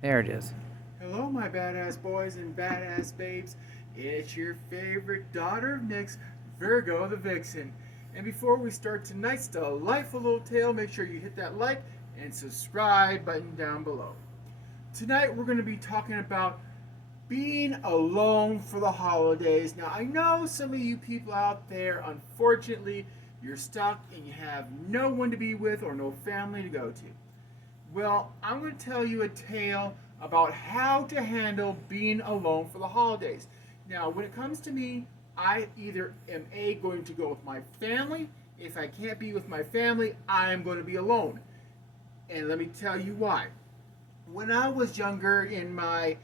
There it is. Hello, my badass boys and badass babes. It's your favorite daughter of Nyx, Virgo the Vixen. And before we start tonight's delightful little tale, make sure you hit that like and subscribe button down below. Tonight we're going to be talking about being alone for the holidays. Now, I know some of you people out there, unfortunately, you're stuck and you have no one to be with or no family to go to. Well, I'm going to tell you a tale about how to handle being alone for the holidays. Now, when it comes to me, I either am going to go with my family. If I can't be with my family, I am going to be alone. And let me tell you why. When I was younger, in my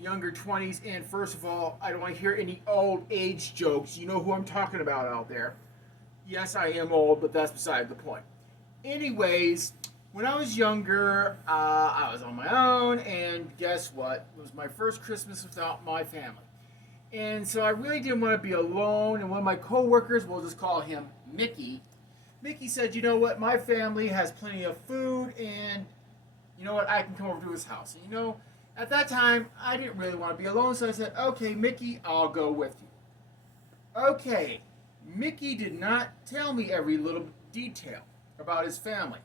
younger 20s, and first of all, I don't want to hear any old age jokes. You know who I'm talking about out there. Yes, I am old, but that's beside the point. Anyways, when I was younger, I was on my own, and guess what? It was my first Christmas without my family. And so I really didn't want to be alone. And one of my coworkers, we'll just call him Mickey, Mickey said, you know what? My family has plenty of food, and you know what? I can come over to his house. And at that time, I didn't really want to be alone, so I said, okay, Mickey, I'll go with you. Okay, Mickey did not tell me every little detail about his family.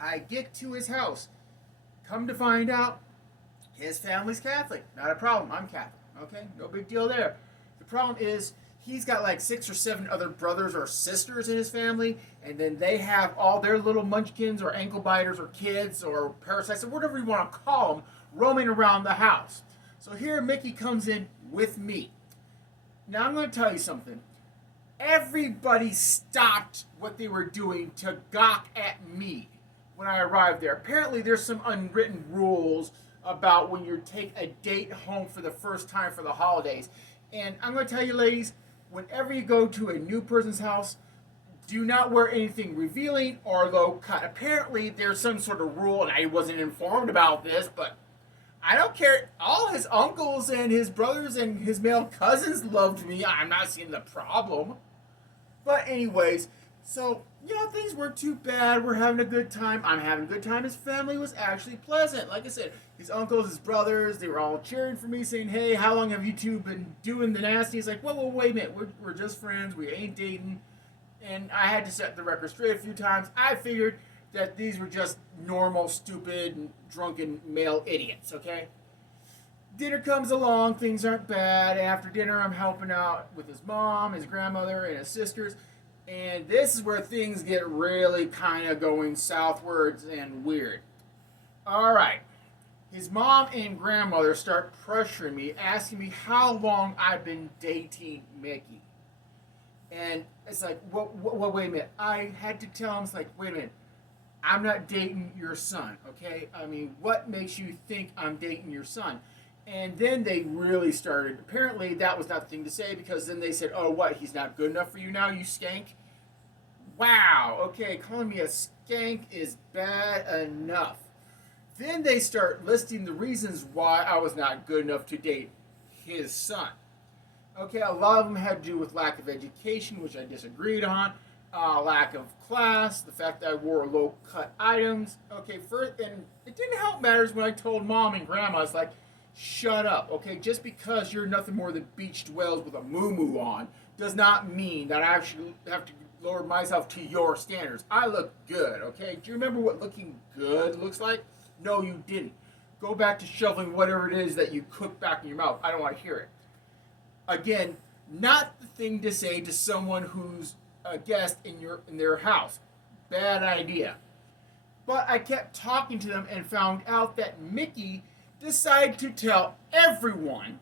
I get to his house. Come to find out, his family's Catholic. Not a problem. I'm Catholic. Okay, no big deal there. The problem is he's got like 6 or 7 other brothers or sisters in his family, and then they have all their little munchkins or ankle biters or kids or parasites or whatever you want to call them roaming around the house. So here Mickey comes in with me. Now I'm going to tell you something. Everybody stopped what they were doing to gawk at me when I arrived there. Apparently, there's some unwritten rules about when you take a date home for the first time for the holidays. And I'm going to tell you, ladies, whenever you go to a new person's house, do not wear anything revealing or low cut. Apparently, there's some sort of rule, and I wasn't informed about this, but I don't care. All his uncles and his brothers and his male cousins loved me. I'm not seeing the problem. But anyways, so things weren't too bad. We're having a good time. I'm having a good time. His family was actually pleasant. Like I said, his uncles, his brothers, they were all cheering for me, saying, "Hey, how long have you two been doing the nasty?" He's like, "Whoa, whoa, wait a minute. We're just friends. We ain't dating." And I had to set the record straight a few times. I figured that these were just normal, stupid, drunken male idiots. Okay. Dinner comes along, things aren't bad. After dinner, I'm helping out with his mom, his grandmother, and his sisters. And this is where things get really kind of going southwards and weird. All right. His mom and grandmother start pressuring me, asking me how long I've been dating Mickey. And it's like, well, wait a minute. I had to tell him, it's like, wait a minute. I'm not dating your son, okay? I mean, what makes you think I'm dating your son? And then they really started. Apparently, that was not the thing to say because then they said, oh, what? He's not good enough for you now, you skank? Wow, okay, calling me a skank is bad enough. Then they start listing the reasons why I was not good enough to date his son. Okay, a lot of them had to do with lack of education, which I disagreed on, lack of class, the fact that I wore low cut items. Okay, first, and it didn't help matters when I told mom and grandma, it's like, shut up, okay? Just because you're nothing more than beached whales with a moo on does not mean that I actually have to lower myself to your standards. I look good, okay? Do you remember what looking good looks like? No, you didn't. Go back to shoveling whatever it is that you cook back in your mouth. I don't want to hear it. Again, not the thing to say to someone who's a guest in their house. Bad idea. But I kept talking to them and found out that Mickey decided to tell everyone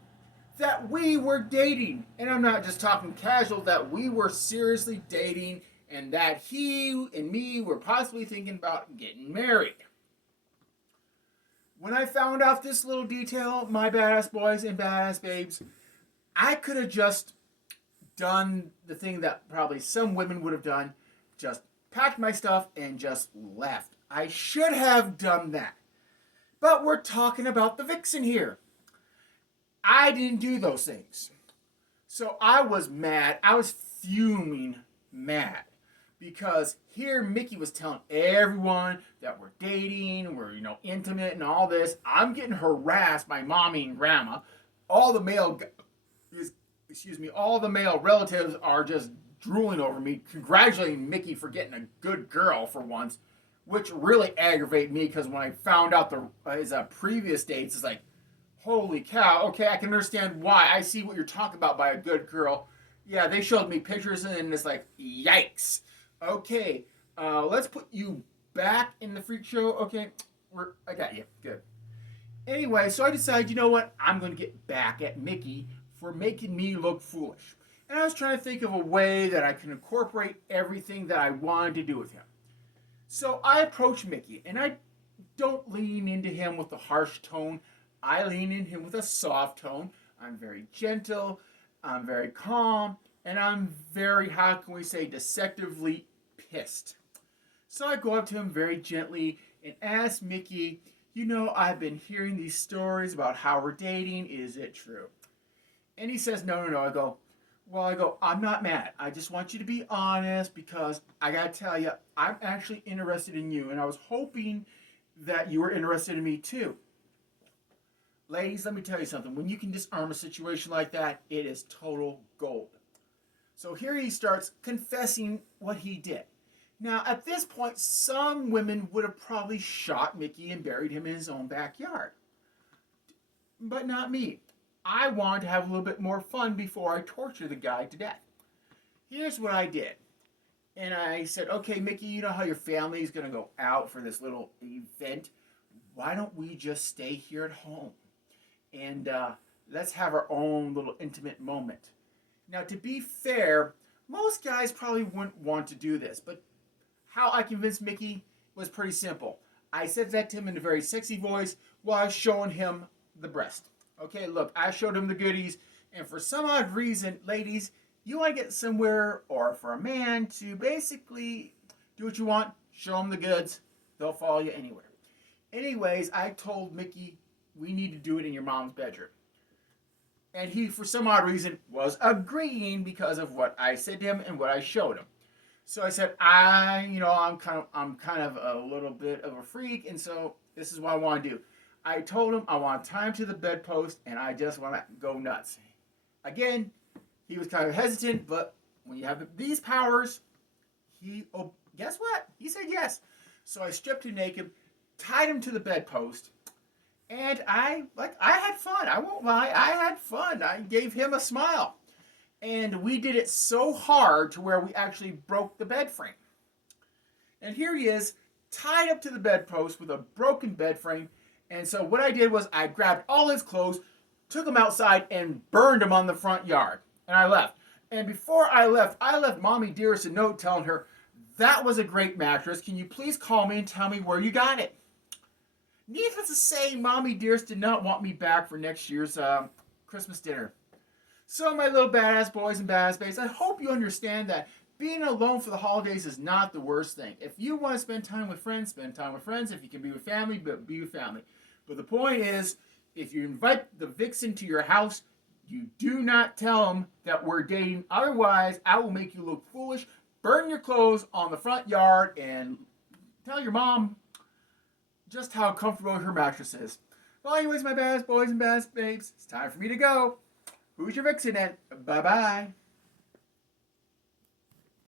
that we were dating. And I'm not just talking casual, that we were seriously dating and that he and me were possibly thinking about getting married. When I found out this little detail, my badass boys and badass babes, I could have just done the thing that probably some women would have done, just packed my stuff and just left. I should have done that. But we're talking about the vixen here. I didn't do those things. So I was mad. I was fuming mad. because here Mickey was telling everyone that we're dating, we're intimate and all this. I'm getting harassed by mommy and grandma. All the male, all the male relatives are just drooling over me, congratulating Mickey for getting a good girl for once, which really aggravated me because when I found out his previous dates, it's like, holy cow, okay, I can understand why. I see what you're talking about by a good girl. Yeah, they showed me pictures and it's like, yikes. Okay, let's put you back in the freak show. Okay, I got you. Good. Anyway, so I decided, you know what? I'm going to get back at Mickey for making me look foolish. And I was trying to think of a way that I can incorporate everything that I wanted to do with him. So I approached Mickey, and I don't lean into him with a harsh tone. I lean in him with a soft tone. I'm very gentle, I'm very calm, and I'm very, how can we say, deceptively pissed. So I go up to him very gently and ask Mickey, I've been hearing these stories about how we're dating. Is it true? And he says, no, no, no. I go, I'm not mad. I just want you to be honest because I got to tell you, I'm actually interested in you. And I was hoping that you were interested in me too. Ladies, let me tell you something. When you can disarm a situation like that, it is total gold. So here he starts confessing what he did. Now, at this point, some women would have probably shot Mickey and buried him in his own backyard. But not me. I wanted to have a little bit more fun before I torture the guy to death. Here's what I did. And I said, okay, Mickey, you know how your family is going to go out for this little event? Why don't we just stay here at home? And let's have our own little intimate moment. Now, to be fair, most guys probably wouldn't want to do this, but how I convinced Mickey was pretty simple. I said that to him in a very sexy voice while I was showing him the breast. Okay, look, I showed him the goodies, and for some odd reason, ladies, you want to get somewhere, or for a man to basically do what you want, show them the goods, they'll follow you anywhere. Anyways, I told Mickey we need to do it in your mom's bedroom. And he, for some odd reason, was agreeing because of what I said to him and what I showed him. So I said, I'm kind of a little bit of a freak, and so this is what I want to do. I told him I want to tie him to the bedpost, and I just want to go nuts. Again, he was kind of hesitant, but when you have these powers, guess what? He said yes. So I stripped him naked, tied him to the bedpost, and I had fun. I won't lie, I had fun. I gave him a smile. And we did it so hard to where we actually broke the bed frame. And here he is, tied up to the bedpost with a broken bed frame. And so what I did was I grabbed all his clothes, took him outside, and burned him on the front yard. And I left. And before I left Mommy Dearest a note telling her, that was a great mattress. Can you please call me and tell me where you got it? Needless to say, Mommy Dearest did not want me back for next year's Christmas dinner. So my little badass boys and badass babes, I hope you understand that being alone for the holidays is not the worst thing. If you want to spend time with friends, spend time with friends. If you can be with family, be with family. But the point is, if you invite the vixen to your house, you do not tell them that we're dating. Otherwise, I will make you look foolish, burn your clothes on the front yard, and tell your mom just how comfortable her mattress is. Well, anyways, my badass boys and badass babes, it's time for me to go. Who's your vixen at? Bye-bye.